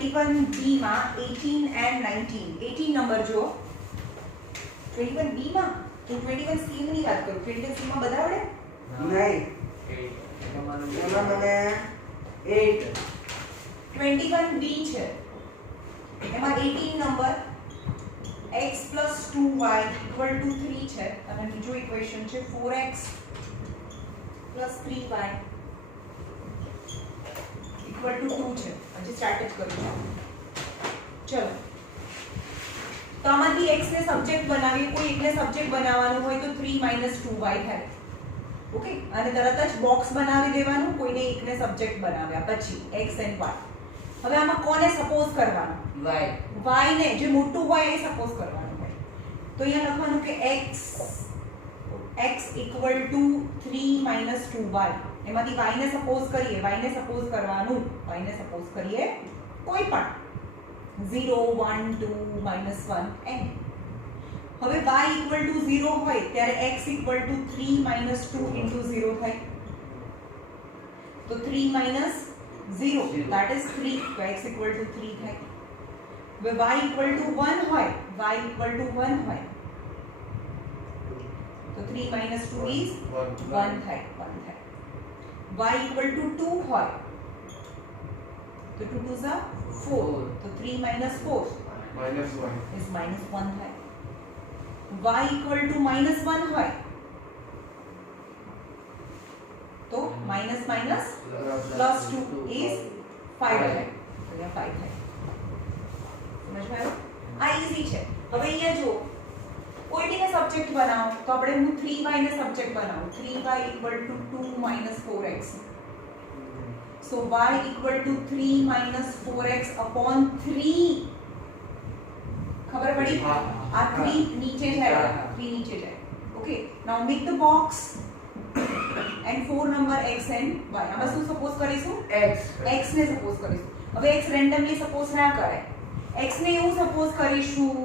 21B માં 18 and 19 18 number જો 21B માં તો 21C ની વાત કરું 21C માં બધા આવડે નહીં એમાં મને 8 21B છે એમાં 18 નંબર x + 2y = 3 છે અને બીજો ઇક્વેશન છે 4x + 3y = 2 છે હજી સ્ટાર્ટ જ કર્યું છે ચલો તો આમાંથી x ને સબ્જેક્ટ બનાવીએ કોઈ એકને સબ્જેક્ટ બનાવવાનું હોય તો 3 - 2y થાય ઓકે અને તરત જ બોક્સ બનાવી દેવાનું કોઈને એકને સબ્જેક્ટ બનાવ્યા પછી x and y હવે આમાં કોને સપોઝ કરવાનું y ને જે મોટું હોય એ સપોઝ કરવાનું હોય તો અહીંયા લખવાનું કે x = 3 - 2y એમાંથી y ને સપોઝ કરીએ y ને સપોઝ કરવાનું y ને સપોઝ કરીએ કોઈ પણ 0 1 2 -1 n હવે y = 0 હોય ત્યારે x = 3 - 2 * 0 થાય તો 3 - 0 that is 3 તો x = 3 થાય હવે y = 1 હોય y = 1 હોય તો 3 - 2 is 1 થાય 1 થાય y = 2 હોય તો 2 2s are 4 તો 3 - 4 is -1 થાય y = -1 હોય તો minus minus plus 2 is 5 થાય તો અહીંયા 5 થાય સમજવાયું આ ઈઝી છે હવે અહીંયા જો કોઈ બીને સબ્જેક્ટ બનાવો તો આપણે હું 3y ને સબ્જેક્ટ બનાવું 3y = 2 - 4x so y = 3 - 4x upon 3 ખબર પડી આ 3 નીચે જાય 3 નીચે જાય okay now make the box and 4 number x and y આમાં શું સપોઝ કરીશું x ને સપોઝ કરીશું હવે x રેન્ડમલી સપોઝ ના કરે x ને એવું સપોઝ કરીશું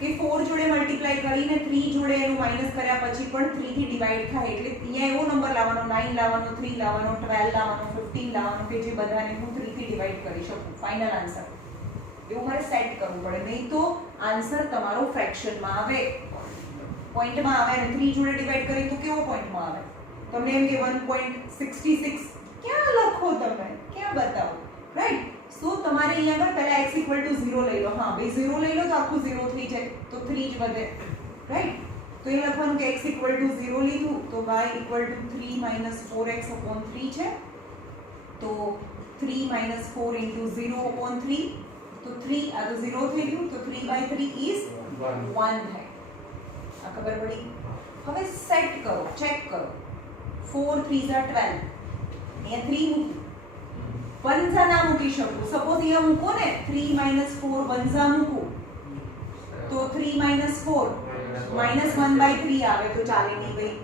કે 4 જોડે મલ્ટીપ્લાય કરીને 3 જોડે એનું માઈનસ કર્યા પછી પણ 3 થી ડિવાઈડ થાય એટલે અહીંયા એવો નંબર લાવવાનો 9 લાવવાનો 3 લાવવાનો 12 લાવવાનો 15 લાવવાનો કે જે બધાને હું 3 થી ડિવાઈડ કરી શકું ફાઇનલ આન્સર એવું મારે સેટ કરવું પડે નહીં તો આન્સર તમારો ફ્રેક્શનમાં આવે પોઈન્ટમાં આવે અને 3 જોડે ડિવાઈડ કરી તો કેવો પોઈન્ટમાં આવે તમને એમ કે 1.66 ક્યાં લખો તમે ક્યાં બતાવો રાઈટ સો તમારે અહીંયા આગળ પહેલા x = 0 લઈ લો હા ભાઈ 0 લઈ લો તો આખું 0 થઈ જાય તો 3 જ વધે રાઈટ તો એ લખવાનું કે x = 0 લીધું તો y = 3 - 4x upon 3 છે તો 3 - 4 * 0 upon 3 તો 3 આ તો 0 થઈ ગયું તો 3/3 is 1 થાય આ ખબર પડી હવે સેટ કરો ચેક કરો 4 3s are 12 અહીંયા 3 મૂકી વંજા ના મૂકી શકું સપોઝ અહીંયા મૂકો ને 3 - 4 વંજા મૂકું તો 3 - 4 -1/3 આવે તો ચાલે નહીં ભાઈ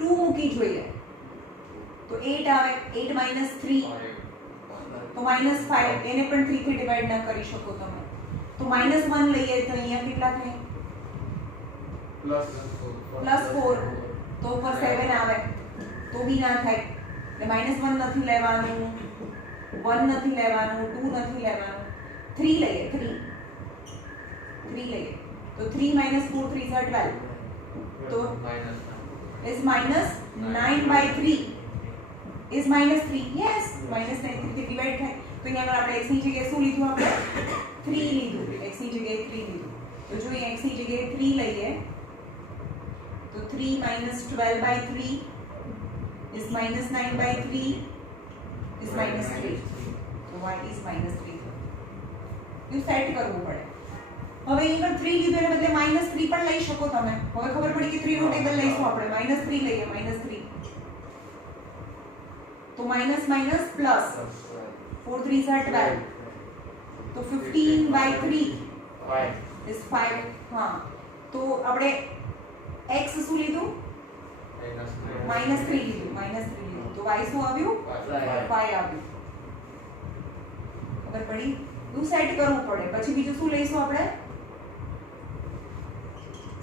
2 મૂકી જોઈએ તો 8 આવે 8 - 3 તો -5 એને પણ 3 થી ડિવાઈડ ના કરી શકો તમે તો -1 લઈએ તો અહીંયા કેટલા થાય +4 તો ઉપર 7 આવે તો બી ના થાય એટલે -1 નથી લેવાનું 1 નથી લેવાનું 2 નથી લેવાનું 3 લઈએ 3 લઈએ તો 3 - 4 3s are 12 તો is -9/3 is -3 yes -9 થી ડિવાઈડ થાય તો અહીંયા આગળ આપણે x ની જગ્યાએ શું લીધું આપણે 3 લીધું x ની જગ્યાએ 3 લીધું તો જો અહીં x ની જગ્યાએ 3 લઈએ તો 3 - 12/3 is -9/3 is -3 so y is -3 you set કરવું પડે હવે અહીંયા 3 લીધું એને બદલે -3 પણ લઈ શકો તમે હવે ખબર પડી કે 3 નો ટેબલ લઈશું આપણે -3 લઈએ -3 તો માઈનસ પ્લસ 4 3s are 12 તો 15/3 is 5 હા તો આપણે x શું લીધું -3 લીધું તો y શું આવ્યું 5 આવ્યું ખબર પડી યુ સેટ કરવું પડે પછી બીજું શું લઈશું આપણે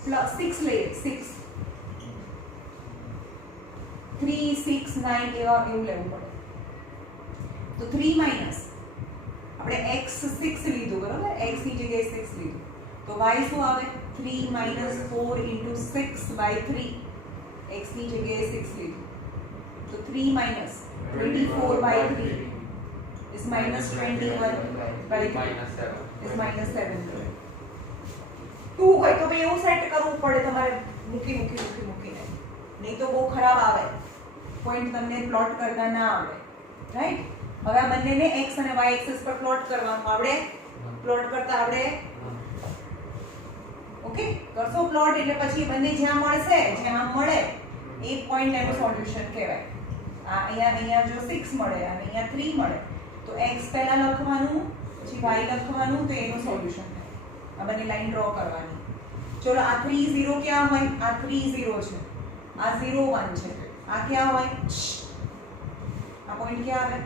+6 લઈએ 6 3 6 9 એવું લેવું પડે તો 3 માઈનસ આપણે x 6 લીધું બરોબર, x ની જગ્યાએ 6 લીધું, તો y શું આવે 3 - 4 * 6/3, x ની જગ્યાએ 6 લીધું, તો 3 - 24/3 is -21/3 is -7. 2 હોય તો ભાઈ એવું સેટ કરવું પડે તમારે મૂકીને, નહીં તો બહુ ખરાબ આવે, પોઈન્ટ તમને પ્લોટ કરતા ના આવડે, રાઈટ? હવે આ બંનેને x અને y એક્સિસ પર પ્લોટ કરવાનું આવડે, પ્લોટ કરતા આવડે, ઓકે? કરશો પ્લોટ એટલે પછી બંને જ્યાં મળશે, જ્યાં મળે એ પોઈન્ટ એનું સોલ્યુશન કહેવાય. આ અહીંયા જો 6 મળે અને અહીંયા 3 મળે તો x પહેલા લખવાનું, પછી y લખવાનું, તો એનું સોલ્યુશન થાય. આ બંને લાઈન ડ્રો કરવાની. ચલો આ 3 0 ક્યાં હોય? આ 3 0 છે, આ 0 1 છે, આ ક્યાં હોય? આ પોઈન્ટ ક્યાં આવે?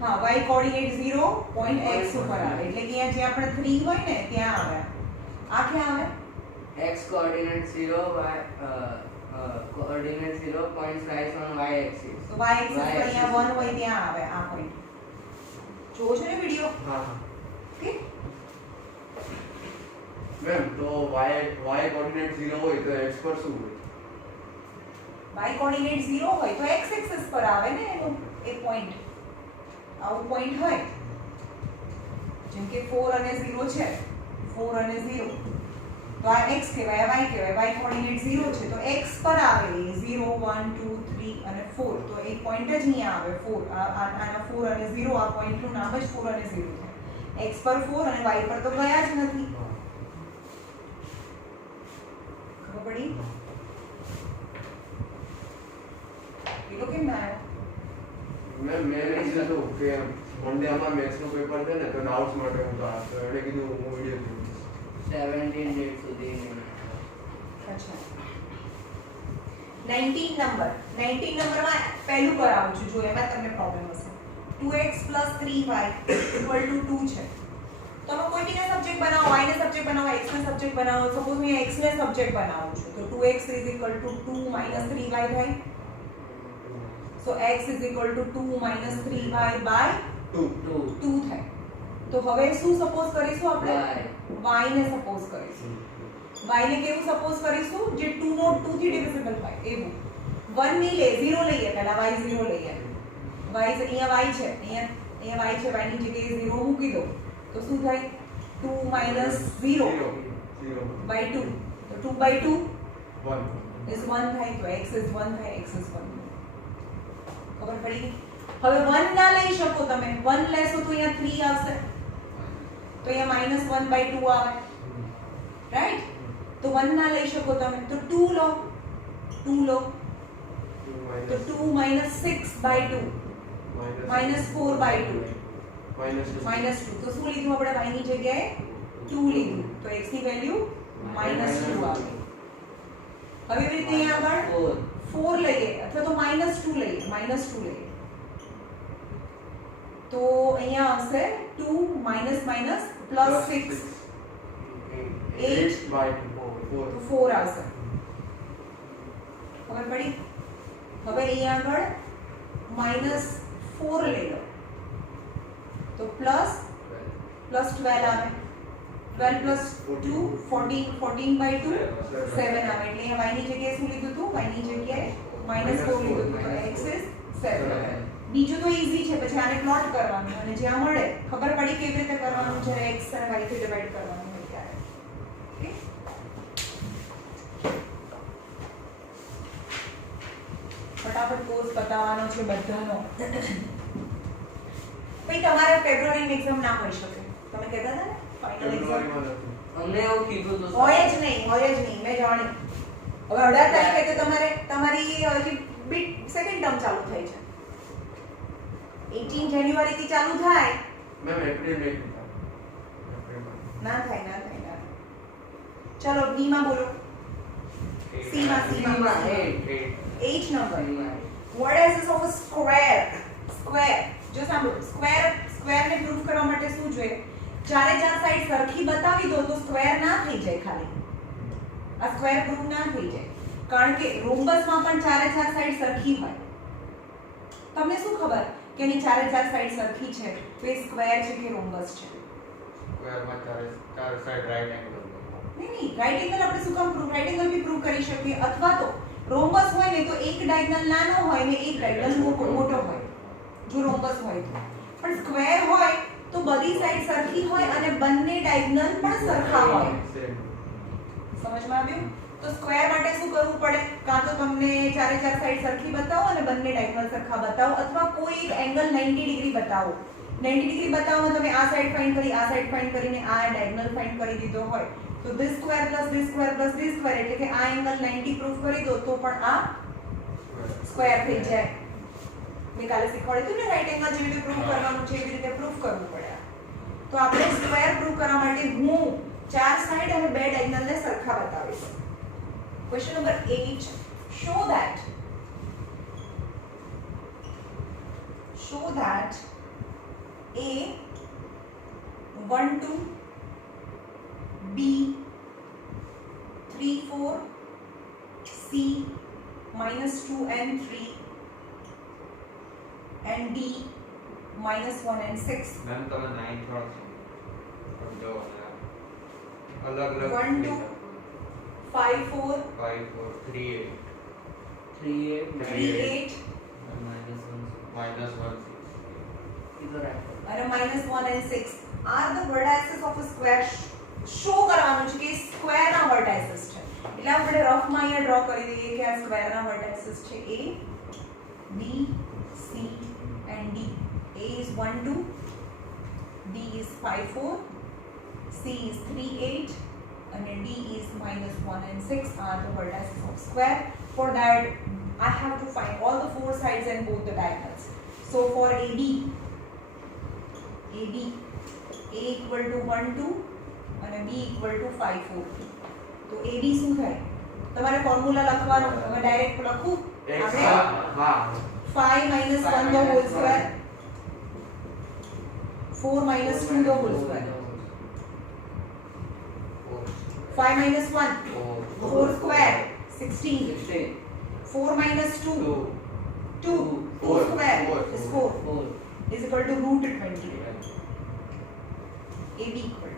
હા, y કોઓર્ડિનેટ 0 પોઈન્ટ x ઉપર આવે, એટલે કે અહીંયા જે આપણે 3 હોય ને ત્યાં આવે. આ ક્યાં આવે? x coordinate 0, y coordinate 0 points lies on y axis. તો y axis પર અહીંયા 1 હોય ત્યાં આવે આ પોઈન્ટ. જોવો છો ને વિડિયો? હા ઓકે? મેમ તો y કોઓર્ડિનેટ 0 હોય તો x પર શું હોય? y કોઓર્ડિનેટ 0 હોય તો x એક્સિસ પર આવે ને એનું એ પોઈન્ટ. આવું પોઈન્ટ હોય જેમ કે 4 અને 0 છે, 4 અને 0, તો આ x કહેવાય, આ y કહેવાય. y કોઓર્ડિનેટ 0 છે તો x પર આવે 0 1 2 3 અને 4, તો એ પોઈન્ટ જ અહીંયા આવે 4. આના 4 અને 0, આ પોઈન્ટનું નામ જ 4 અને 0 છે. x પર 4 અને y પર તો ગયા જ નથી. ખબર પડી? પેલો કેમ ના આવ્યો? મેમ મેં એ કીધું કે મંડે અમાર મેથ્સ નો પેપર છે ને તો ડાઉટ્સ માટે હું તો એણે કીધું હું વિડિયો જોઈશ. 17 ડેટ સુધી. અચ્છા 19 નંબરમાં પહેલું કરાવું છું, જો એમાં તમને પ્રોબ્લેમ હશે. 2x + 3y = 2 છે. તમે કોઈ બીજા સબ્જેક્ટ બનાવો, y ને સબ્જેક્ટ બનાવો, x ને સબ્જેક્ટ બનાવો. સપોઝ હું x ને સબ્જેક્ટ બનાવું છું, તો 2x = 2 - 3y થાય. So x = 2 - 3y/2 થાય. તો હવે શું સપોઝ કરીશું આપણે? y ને સપોઝ કરીશું. y ને કેવું સપોઝ કરીશું? જે 2 નો 2 થી ડિવિઝિબલ હોય એવું. 1 નહીં લે, 0 લઈએ પહેલા, y 0 લઈએ. y અહીંયા y છે, અહીંયા y છે, y ની જગ્યાએ 0 મૂકી દો તો શું થાય? 2 - 0/2, તો 2/2 is 1 થાય, તો x is 1 થાય, x is 1. ખબર પડી? હવે 1 ના લઈ શકો તમે, 1 લેશો તો અહીંયા 3 આવશે, તો અહીંયા -1/2 આવે, રાઈટ? તો 1 ના લઈ શકો તમે, તો 2 લો, તો 2 - 6/2 -4/2 -2. તો શું લીધું આપણે? y ની જગ્યાએ 2 લીધું, તો x ની વેલ્યુ -2 આવે. હવે એવી રીતે અહીંયા આગળ 4 લઈએ અથવા તો -2 લઈએ, તો અહીંયા આવશે 2 - +6, 8/4, તો 4 આવશે. ખબર પડી? હવે અહીંયા આગળ -4 લઈ લો તો +12 આવે, 12 + 2 14/2 7 આવે, એટલે અહીંયા y ની જગ્યાએ શું લીધું હતું? y ની જગ્યાએ -4 લીધું હતું, તો x is 7. બીજું તો ઈઝી છે, પછી આને પ્લોટ કરવાનું અને જ્યાં મળે ખબર પડી કેવી રીતે કરવાનું, જ્યારે x અને y થી ડિવાઇડ કરવાનું હોય ત્યારે. ઓકે? ફટાફટ કોર્સ બતાવવાનો છે બધાનો. ભાઈ તમારે ફેબ્રુઆરીની એક્ઝામ ના હોઈ શકે, તમે કહેતા હતા ને ફાઇનલ એક્ઝામ અમને એવું કીધું તો હોય જ નહીં, મેં જાણ્યું. હવે 18 તારીખે તો તમારી હજી બીટ સેકન્ડ ટર્મ ચાલુ થઈ છે. 18 જાન્યુઆરી થી ચાલુ થાય. મેમ એપ્રિલ મે ના થાય. ચલો બી માં બોલો. સી માં 8 number. What is this of a square? જો સાંભળો, સ્ક્વેર ને પ્રૂફ કરવા માટે શું જોઈએ? ચારે ચાર સાઈડ સરખી બતાવી દો તો સ્ક્વેર ના થઈ જાય. ખાલી આ સ્ક્વેર પ્રૂફ ના થઈ જાય, કારણ કે રોમ્બસમાં પણ ચારે ચાર સાઈડ સરખી હોય. તમને શું ખબર કે એની ચારે ચાર સાઈડ સરખી છે તો એ સ્ક્વેર છે કે રોમ્બસ છે? સ્ક્વેરમાં ચાર સાઈડ રાઈટ એંગલ નહીં રાઈટ એંગલ આપણે શું કામ prove right angle B prove કરી શકીએ, અથવા તો રોમ્બસ હોય ને તો એક ડાયગોનલ નાનો હોય ને એક ડાયગોનલ મોટો હોય જો રોમ્બસ હોય તો, પણ સ્ક્વેર હોય તો બધી સાઈડ સરખી હોય અને બંને ડાયગોનલ પણ સરખા હોય. સમજમાં આવ્યું? તો સ્ક્વેર માટે શું કરવું પડે? કાં તો તમને ચારે ચાર સાઈડ સરખી બતાવો અને બંને ડાયગોનલ સરખા બતાવો, અથવા કોઈ એક એંગલ 90 ડિગ્રી બતાવો. 90 ડિગ્રી બતાવવામાં તમે આ સાઈડ ફાઇન્ડ કરી, આ સાઈડ ફાઇન્ડ કરીને આ ડાયગોનલ ફાઇન્ડ કરી દીધો હોય તો this square plus this square plus this square એટલે કે આ એંગલ 90 પ્રૂફ કરી દો તો પણ આ સ્ક્વેર થઈ જાય. મેં કાલે શીખવાડ્યું હતું ને રાઈટ એંગલ જેવી રીતે પ્રૂફ કરવાનું છે એવી રીતે પ્રૂફ કરવું પડે. તો આપણે સ્ક્વેર પ્રૂફ કરવા માટે હું ચાર સાઈડ અને બે ડાયગોનલ ને સરખા બતાવીશ. Question number 8, show that a 1 2 b 3 4 c -2 and 3 and d -1 and 6. Ma'am તમે 9 थोड़ा समझो अलग अलग 1 2 5 4 5 4 3 3 8 3 8 minus 1 -1 इधर है અને -1 and 6 are the vertices of a square. Show કરવાનું છે કે સ્ક્વેર ના વર્ટાઇસીસ છે, એટલે આપણે રફમાં અહીંયા ડ્રો કરી દઈએ કે આ સ્ક્વેર ના વર્ટાઇસીસ છે a b c and d. a is 1 2, b is 5 4, c is 3 8 and d is -1 and 6 are the vertices of square. For that I have to find all the four sides and both the diagonals. So for AB a equal to 1 2 અને b equal to 5 4. તો ab શું થાય? તમારે formula લખવાનો, હવે direct લખું આપણે हां 5 - 1 the whole square 4 - 2 the whole square 5 - 1 4 square 16 16 4 - 2 2 2 square is 4 4 is equal to √20. ab equal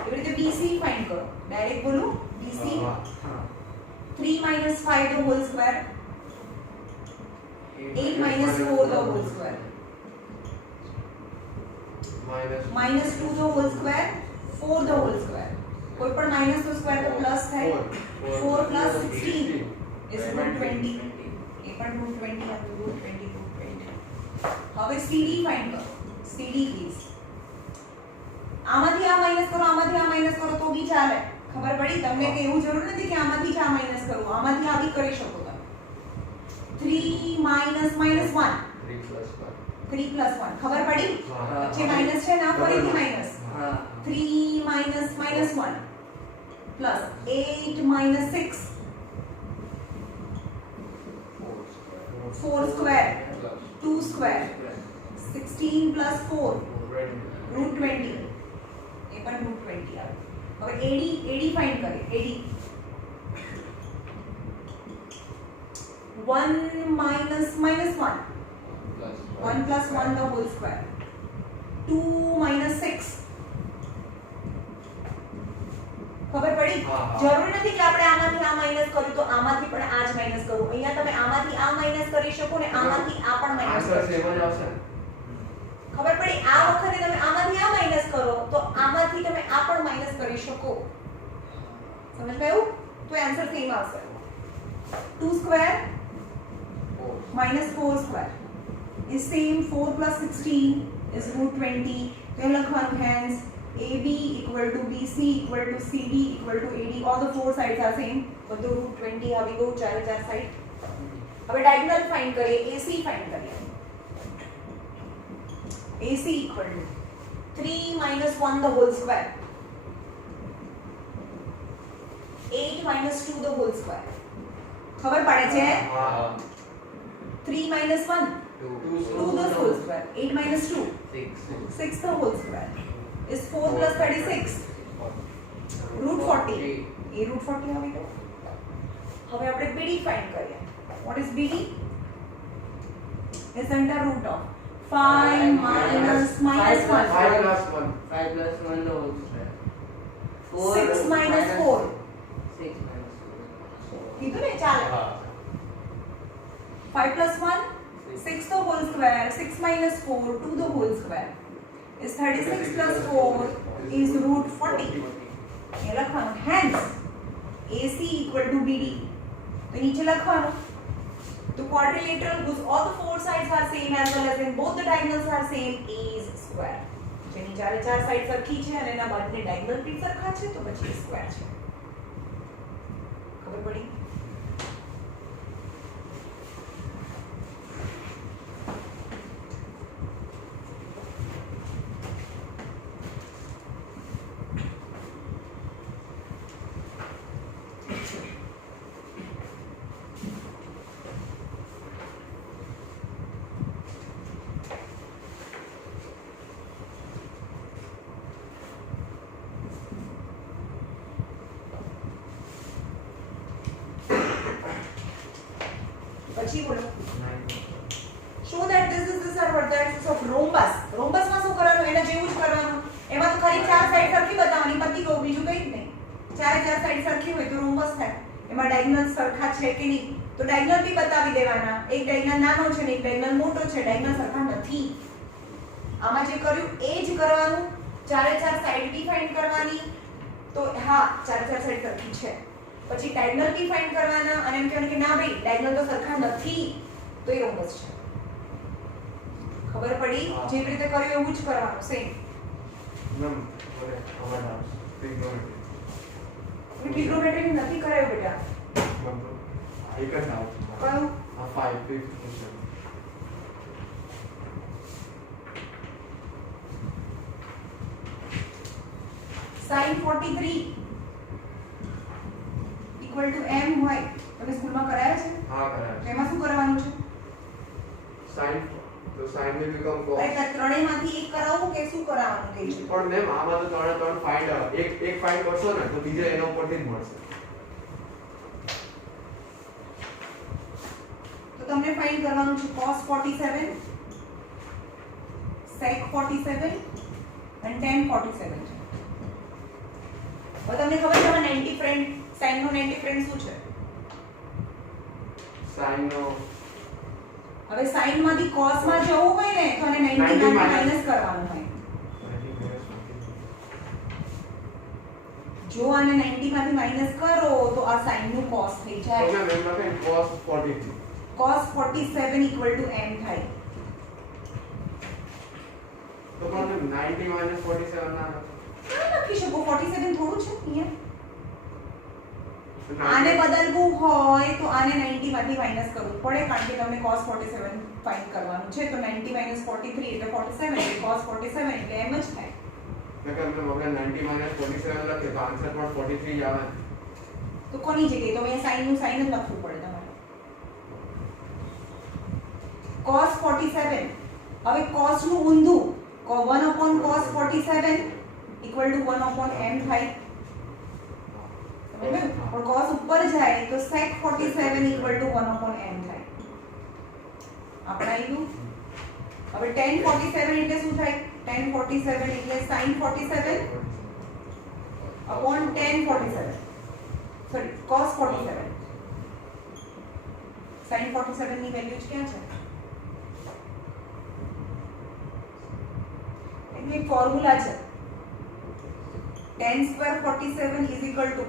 એવી રીતે BC ફાઇન્ડ કરો, ડાયરેક્ટ બોલો BC 3 - 5 the whole square 8 - 4 the whole square -2 the whole square 4 the whole square. કોઈ પણ minus નો square તો plus થાય 4 + 16 is √20. એ પણ √20 હતું, √20. હવે CD ફાઇન્ડ કરો. CD please. આમાંથી આ માઈનસ કરો, આમાંથી આ માઈનસ કરો તો બી ચાલે. ખબર પડી તમને કે એવું જરૂર નથી કે આમાંથી જ આ માઈનસ કરવું, આમાંથી આ બી કરી શકો તમે. 3 - -1 3 + 1 ખબર પડી? વચ્ચે માઈનસ છે ને, ફરીથી માઈનસ. हां 3 - -1 plus 8 - 6 4 square 2 square 16 plus 4 √20. એ પણ √20 આવે. હવે AD ફાઇન્ડ કરીએ. AD 1 - -1 1 + 1 the whole square 2 - 6. ખબર પડી? જરૂર નથી કે આપણે આમાંથી આ માઈનસ કર્યું તો આમાંથી પણ આ જ માઈનસ કરવું. અહીંયા તમે આમાંથી આ માઈનસ કરી શકો ને આમાંથી આ પણ માઈનસ કરી શકો. ખબર પડી? આ વખતે તમે આમાંથી આ માઈનસ કરો તો આમાંથી તમે આ પણ માઈનસ કરી શકો. સમજ ગયું? તો આન્સર સેમ આવશે. 2 square -4 square is same. 4 + 16 is √20. તો એ લખવાનું hence AB equal to BC equal to CD equal to AD. All the four sides are same. બધું √20 આવી ગયું ચારે ચાર સાઈડ. હવે ડાયગોનલ ફાઇન્ડ કરીએ. AC ફાઇન્ડ કરીએ. AC equal to 3 - 1 the whole square 8 - 2 the whole square. ખબર પડે છે? 3 - 1 2 the whole square 8 - 2 6 the whole square is 4 + 36 √40. એ √40 આવી ગયો. હવે આપણે BD ફાઇન્ડ કરીએ. What is BD? Is under root of 5 minus 1 5 plus 1 5 plus 1 the whole square. 6 minus 4 6 minus 4. કીધું ને ચાલે હા 5 plus 1 6 the whole square 6 minus 4 2 the whole square is 36 plus 4 is root 40 એ લખવાનું hence AC equal to BD તો નીચે લખવાનું the quadrilateral whose all the four sides are same as well as in both the diagonals are same is square જેની ચાર side સરખી છે અને એના બંને ડાયગોનલ બી સરખા છે તો પછી સ્ક્વેર છે ખબર પડી પછી બોલો show that this is the vertex of rhombus rhombus માં શું કરવાનું એના જેવું જ કરવાનું એમાં તો ખાલી ચાર સાઈડ સરખી બતાવવાની પતી ગયું બીજું કંઈ જ નહીં ચારે ચાર સાઈડ સરખી હોય તો rhombus થાય એમાં ડાયગોનલ સરખા છે કે નહીં તો ડાયગોનલ બી બતાવી દેવાના એક ડાયગોનલ નાનો છે ને એક ડાયગોનલ મોટો છે ડાયગોનલ સરખા નથી આમાં જે કર્યું એ જ કરવાનું ચારે ચાર સાઈડ બી ફાઇન્ડ કરવાની તો હા ચારે ચાર સાઈડ સરખી છે પછી ડાયગોનલ બી ફાઇન્ડ કરવાના અને એમ કહેવાનું કે ના ભાઈ ડાયગોનલ તો સરખા નથી તો એ rhombus છે ખબર પડી જે રીતે કર્યું એવું જ કરવાનું સેમ મેમ બોલે અમારા ટ્રિગ્નોમેટ્રી ટ્રિગ્નોમેટ્રી નથી કરાયું બેટા મેમ તો એક જ આવ કયું આ 5 5 sin 43 equal to m હોય તમે સ્કૂલમાં કરાયા છે હા કરાય તો એમાં શું કરવાનું છે sin તો sin will become cos અરે તો ત્રણેયમાંથી એક કરાવવું કે શું કરાવવાનું કે છે પણ મેમ આમાં તો ત્રણે ત્રણ ફાઇન્ડ એક ફાઇન્ડ કરશો ને તો બીજા એના ઉપરથી જ મળશે તો તમને ફાઇન્ડ કરવાનું છે cos 47 sec 47 અને tan 47 છે હવે તમને ખબર છે આમાં 90 ફ્રેન્ડ sin નો 90 ફ્રેન્ડ શું છે sin નો હવે sin માંથી cos માં જવું હોય ને તો આને 90 માંથી માઈનસ કરવાનું હોય જો આને 90 માંથી માઈનસ કરો તો આ sin નું cos થઈ તો જાય મેમ એમ લખે cos 43 cos 47 equal to m થાય તો પણ 90 - 47 ના લખી શકો 47 થોડું છે અહીંયા તો આને બદલવું હોય તો આને 90 માંથી માઈનસ કરવું પડે કારણ કે તમને cos 47 ફાઇન્ડ કરવાનું છે તો 90 - 43 એટલે 47 એટલે cos 47 એટલે એમ જ થાય નકર મેમ અગર 90 - 47 લખે તો આન્સર પણ 43 જ આવે તો કોની જગ્યાએ તો અહીંયા sin નું sin જ લખવું પડે તમારે cos 47 હવે cos નું ઊંધું 1/cos 47 equal to 1/m થાય સમજ્યું પણ cos ઉપર જાય તો sec 47 equal to 1/m થાય આપણે આવ્યું હવે tan 47 એટલે શું થાય tan 47 એટલે sin 47 upon tan 47 sorry cos 47 sin 47 ની વેલ્યુ ક્યાં છે એક ફોર્મ્યુલા છે tan square 47 is equal to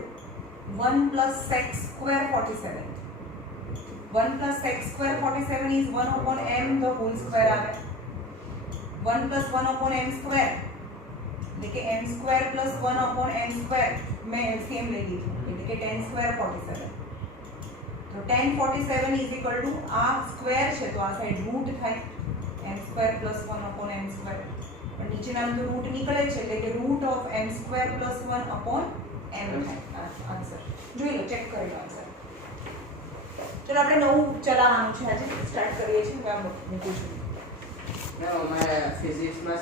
1 plus sec square 47 1 plus sec square 47 is 1/m the whole square આવે 1 plus 1/m square એટલે કે m square plus 1/m square મેં LCM લઈ લીધું એટલે કે tan square 47 તો tan 47 is equal to આ સ્ક્વેર છે તો આ સાઈડ રૂટ થાય m square plus 1/m square પણ નીચેના તો રૂટ નીકળે છે એટલે કે root of m square plus 1/m થાય આન્સર જોઈ લો ચેક કરી લો આન્સર ચલો આપણે નવું ચલાવવાનું છે આજે સ્ટાર્ટ કરીએ છીએ હવે મૂકું છું મેમ અમારે ફિઝિક્સમાં